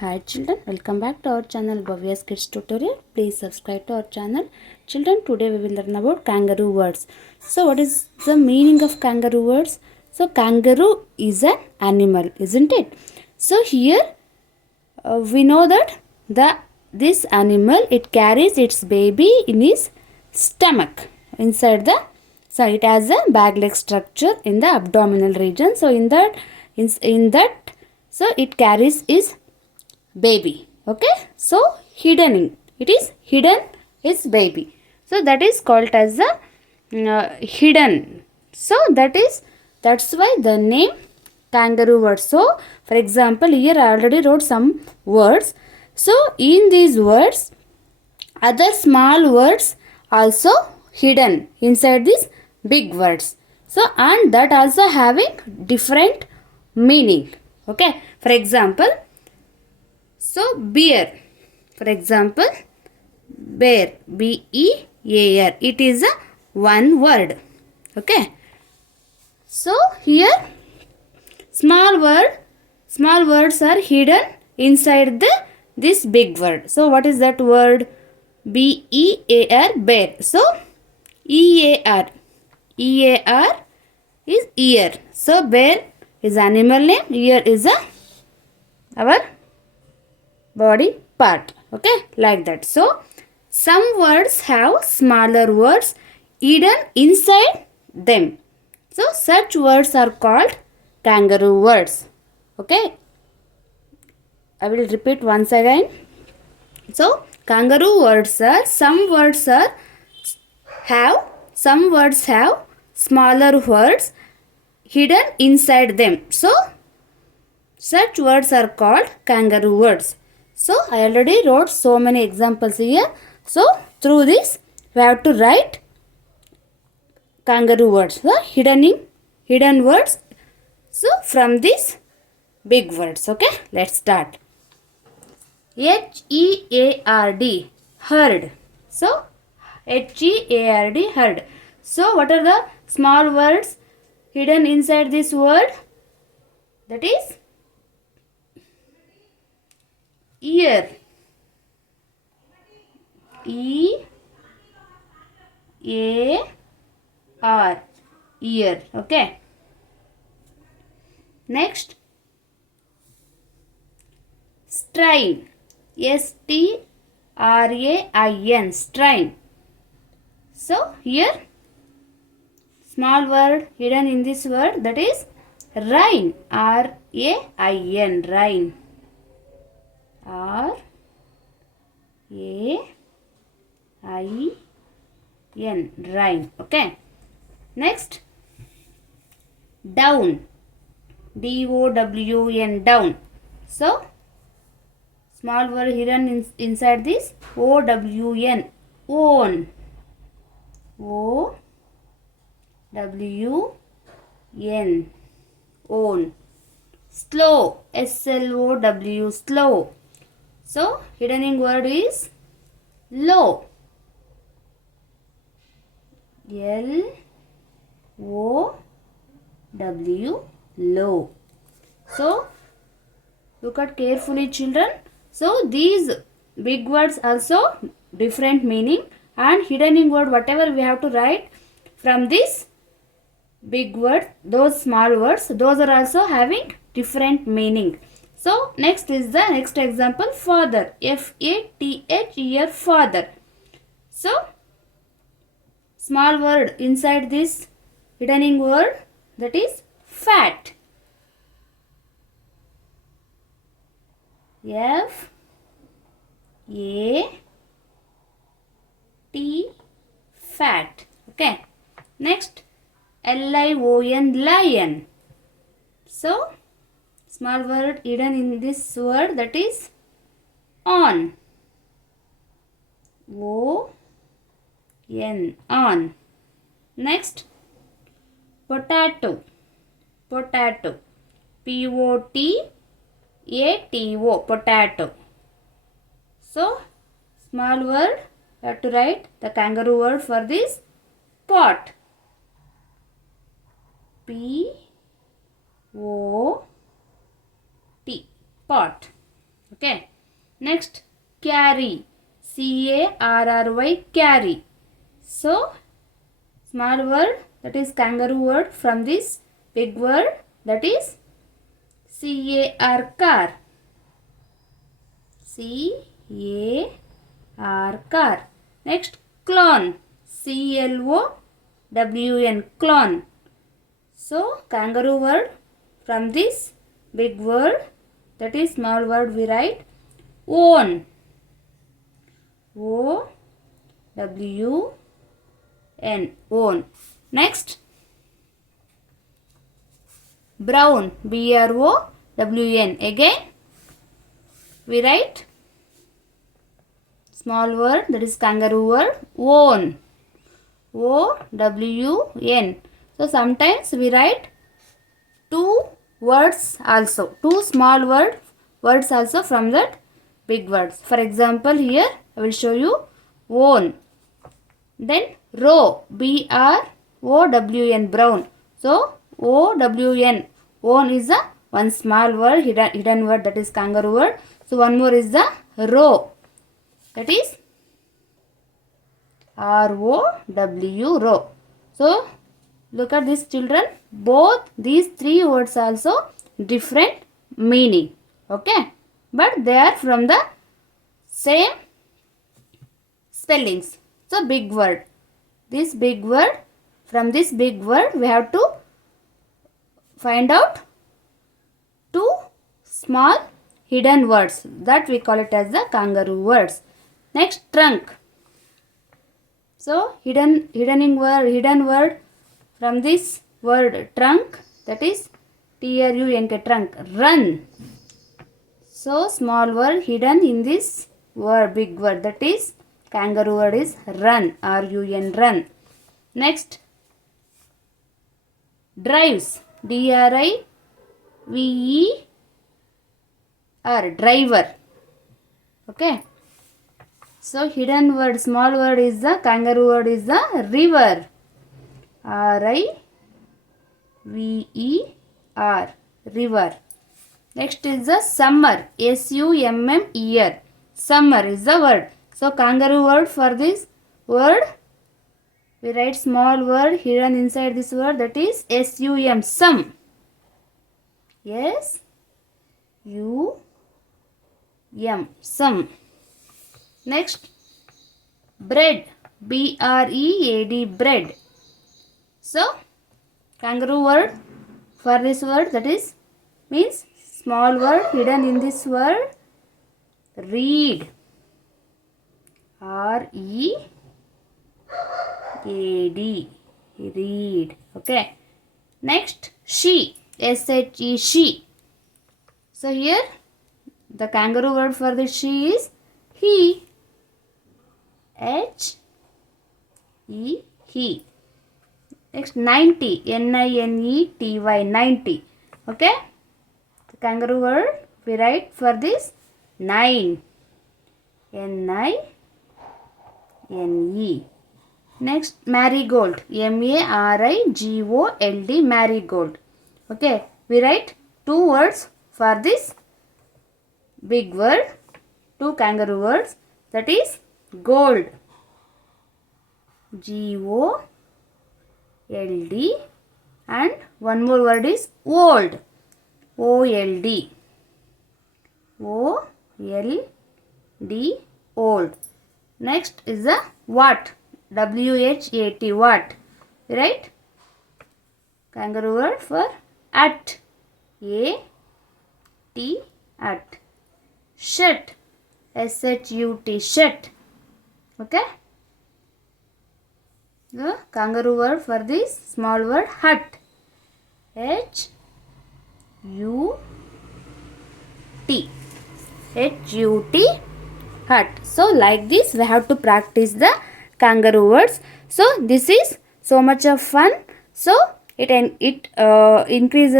Hi children, welcome back to our channel Bhavya's Kids Tutorial. Please subscribe to our channel. Children, today we will learn about kangaroo words. So what is the meaning of kangaroo words? So kangaroo is an animal, isn't it? So here we know that this animal, it carries its baby in his stomach inside the, so it has a bag-like structure in the abdominal region. So in that so it carries his baby. Okay, so it is hidden his baby, so that is called as the hidden. So that's why the name kangaroo word. So for example, here I already wrote some words. So in these words, other small words also hidden inside these big words. So and that also having different meaning. Okay, for example, so bear, for example, bear, B-E-A-R, it is a one word. Okay, so here small words are hidden inside this big word. So what is that word? B-E-A-R, bear. So E-A-R is ear. So bear is animal name, ear is our body part. Okay, like that. So some words have smaller words hidden inside them. So such words are called kangaroo words. Okay, I will repeat once again. So kangaroo words are, some words have smaller words hidden inside them. So such words are called kangaroo words. So I already wrote so many examples here. So through this we have to write kangaroo words, the hidden words. So from these big words. Okay, let's start. H-E-A-R-D, herd. So H-E-A-R-D, herd. So what are the small words hidden inside this word? That is ear. E-A-R, ear. Okay. Next, strain. S-T-R-A-I-N, strain. So here small word hidden in this word, that is rain. R-A-I-N, rain. R-A-I-N, rain. Okay. Next, down. D-O-W-N, down. So small word hidden inside this O-W-N, own. O-W-N, own. Slow. S-L-O-W, slow. So hidden word is low. L-O-W, low. So look at carefully, children. So these big words also different meaning, and hidden word whatever we have to write from this big word, those small words, those are also having different meaning. So next is the next example, father. F-A-T-H-E-R, father. So small word inside this hidden word, that is fat. F-A-T, fat. Okay. Next, L-I-O-N, lion. So small word hidden in this word, that is on. O-N, on. Next, potato. Potato. P-O-T-A-T-O, potato. So small word, you have to write the kangaroo word for this, pot. P-O-T, pot. Okay. Next, carry. carry, carry. So, small word, that is kangaroo word, from this big word, that is car. Car. Next, clone. Clone. So, kangaroo word, from this big word, that is small word, we write own. Own. Next, brown. brown. Again, we write small word, that is kangaroo word, own. own. So sometimes we write two words also, two small words also from that big words. For example, here I will show you own. Then row, brown, brown. So own, own is a one small word, hidden word, that is kangaroo word. So one more is the row, that is row. So look at this, children, both these three words also different meaning, okay, but they are from the same spellings. So big word, this big word, from this big word we have to find out two small hidden words, that we call it as the kangaroo words. Next, trunk. So hidden word from this word trunk, that is trunk, run. So small word hidden in this word, big word, that is kangaroo word is run, run. Next, drives, driver, driver. Okay. So hidden word, small word is the kangaroo word is the river, river. Next is the summer, year. Summer is the word. So kangaroo word, for this word we write small word hidden inside this word, that is sum. Sum. Next, bread, bread. So kangaroo word, for this word, that is means small word hidden in this word, read, read. Okay. Next, she, she. So here the kangaroo word for the she is he, he. Next, 90, 90. Okay. The kangaroo word we write for this 9, Next, marigold, marigold, marigold. Okay, we write two words for this big word, two kangaroo words, that is gold, gold, and one more word is old, old, old. Next is the what, what, right? Kangaroo word for at, at. Shirt, shirt. Okay. The kangaroo word for this small word hut, hut, hut. So like this we have to practice the kangaroo words. So this is so much of fun. So it increases